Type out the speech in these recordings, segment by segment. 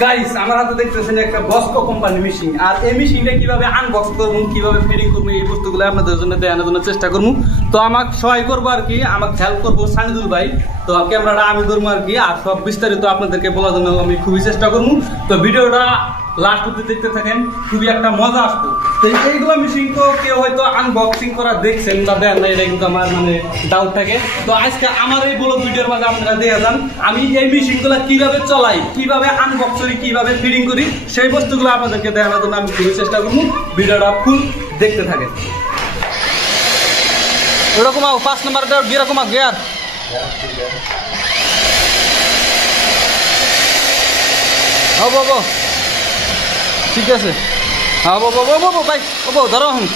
Guys আমার হাতে দেখতেছেন একটা বস্কো কোম্পানি মেশিন, আর এই মেশিনটা কিভাবে আনবক্স করবো, কিভাবে ফিটিং করবো, এই বস্তুগুলো আপনাদের জন্য দেখানোর জন্য চেষ্টা করবো। তো আমাকে সহায় করবো আর কি, আমাকে হেল্প করবো সানিদুল ভাই। তো ক্যামেরাটা আমি ধরবো আর কি, আর সব বিস্তারিত আপনাদেরকে বলার জন্য আমি খুবই চেষ্টা করবো। তো ভিডিওটা লাস্ট অব্দি দেখতে থাকেন, খুবই একটা মজা আসবে। তো এইগুলো মেশিন তো কেউ হয়তো আনবক্সিং করা দেখছেন বা দেন না, এটা কিন্তু আমার মানে ডাউট থাকে। তো আজকে আমার এই ব্লগ ভিডিওর মাঝে আপনারা দেখে যান আমি এই মেশিনগুলো কিভাবে চলাই, কিভাবে আনবক্স করি, কিভাবে ফিটিং করি, সেই বস্তুগুলো আপনাদেরকে দেখানোর জন্য আমি খুবই চেষ্টা করবো। ভিডিওটা ফুল দেখতে থাকেন। ওরকম 5 নম্বর এরকম গিয়ার হবো, ঠিক আছে। হ্যাঁ বাবু ভাই বাবু ধরো, হুম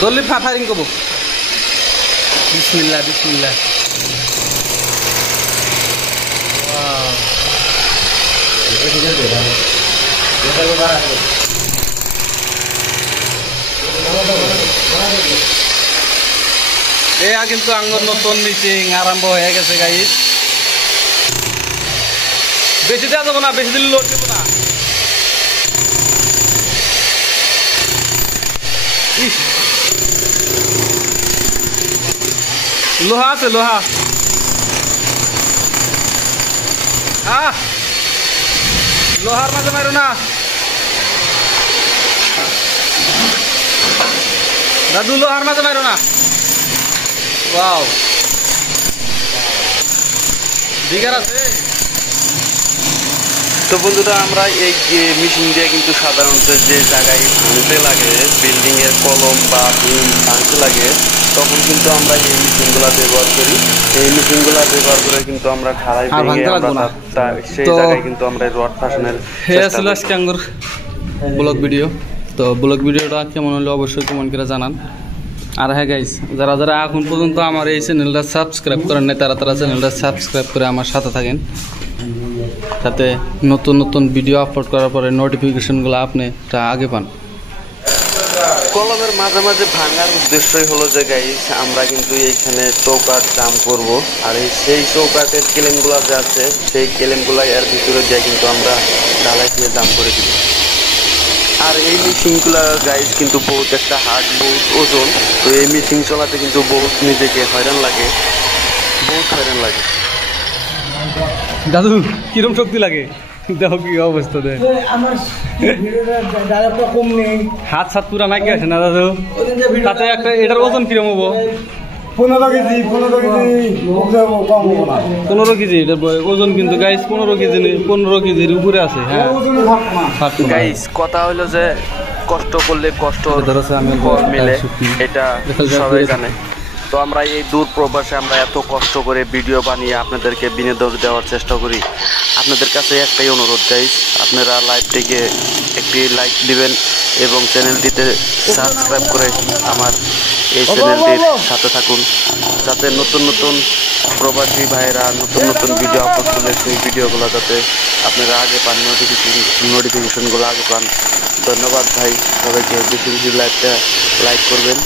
ধরলি ফায়ারিং করবো। বিসমিল্লাহ বিসমিল্লাহ। কিন্তু আঙ্গর নতুন মিটিং আরম্ভ হয়ে গেছে গাইস। বেশি দেওয়া যাবো না, বেশি দিন লোড দেবো না। লোহা আছে, লোহা। লোহার মাঝে মারো না দাদু, লোহার মাঝে মারো না। ওয়াও, দিগার আছে। তো বন্ধুরা, আমরা এই মেশিন দিয়ে কিন্তু সাধারণত যে জায়গায় ভাঙতে লাগে, বিল্ডিং এর কলম বা ভাঙতে লাগে, তখন কিন্তু আমরা এই মেশিনগুলা ব্যবহার করি। এই মেশিনগুলা ব্যবহার করে কিন্তু আমরা ঢালাই ভেঙে সেই জায়গায় কিন্তু আমরা রড ফাসানোর ব্লগ ভিডিও। তো ব্লগ ভিডিওটা কেমন হলে অবশ্যই কমেন্ট করে জানান। আর হ্যাঁ গাইস, যারা যারা এখন পর্যন্ত আমার এই চ্যানেলটা সাবস্ক্রাইব করেন না, তারা চ্যানেলটা সাবস্ক্রাইব করে আমার সাথে থাকেন, যাতে নতুন নতুন ভিডিও আপলোড করার পরে নোটিফিকেশনগুলো আপনি আগে পান। কলমের মাঝে মাঝে ভাঙার উদ্দেশ্যই হলো যে গাইস, আমরা কিন্তু এইখানে চৌকাঠ জাম করব, আর সেই চৌকাঠের কেলেমগুলা যে আছে, সেই কেলেমগুলা এর ভিতরে দিয়ে কিন্তু আমরা ঢালাই দিয়ে জাম করে দিব। আর এই মেশিনগুলা গাইস কিন্তু বহুত একটা হার্ড, বহুত ওজন। তো এই মেশিন চলাতে কিন্তু বহুত নিজেকে হয়রান লাগে, বহুত হয়রান লাগে। দাদু কিরম শক্তি লাগে দেখো, কি অবস্থা দেয়। হাত সাত পুরা নাকি আছে না দাদু? তাতে একটা এটার ওজন কিরম হবো? 15 কেজি। 15 কেজি এটা ওজন, কিন্তু গাইস 15 কেজির উপরে আছে। হ্যাঁ গাইস, কথা হলো যে কষ্ট করলে কষ্ট মিলে, এটা সবাই জানে। তো আমরা এই দূর প্রবাসে আমরা এত কষ্ট করে ভিডিও বানিয়ে আপনাদেরকে বিনোদন দেওয়ার চেষ্টা করি। আপনাদের কাছে একটাই অনুরোধ গাইস, আপনারা লাইভটিকে একটি লাইক দিবেন এবং চ্যানেলটিতে সাবস্ক্রাইব করে আমার এই চ্যানেলটির সাথে থাকুন, যাতে নতুন নতুন প্রবাসী ভাইয়েরা নতুন নতুন ভিডিও আপলোড করলে সেই ভিডিওগুলো যাতে আপনারা আগে পান, নোটিফিকেশনগুলো আগে পান। ধন্যবাদ ভাই, সবাইকে বেশি বেশি লাইভটা লাইক করবেন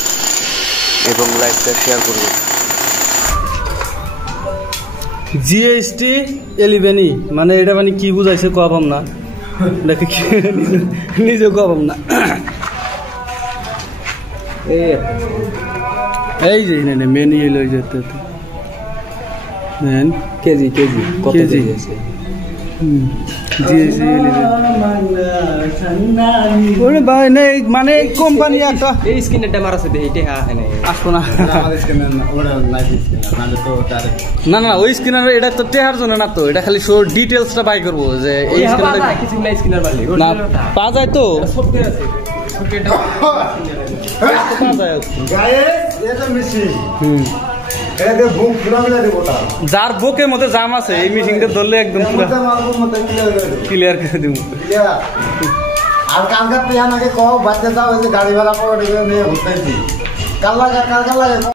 এবং লাইভটা শেয়ার করবেন। GST 11 মানে এটা মানে কি বুঝাইছে কবাম না, নিজে কবাম না। এই যে মেন ইয়ে লই যেতে কেজি আছে। মানে কোম্পানি একটা এই স্ক্রিনের ড্যামার আছে, এইটা আসবো না। না ওই স্ক্রিনার এটা তো টেহার জন্য না, তো এটা খালি শো ডিটেলসটা বাই করবো যে এই স্ক্রিনার না পাওয়া যায়। তো যার বুকের মধ্যে জাম আছে এই মেশিনটা ধরলে একদম ক্লিয়ার করে দিব। আর কালকে পেয়ানাকে কও বাচ্চা দাও, গাড়ি ভাড়া করে নিয়ে ঘুরতেছি। কাল লাগে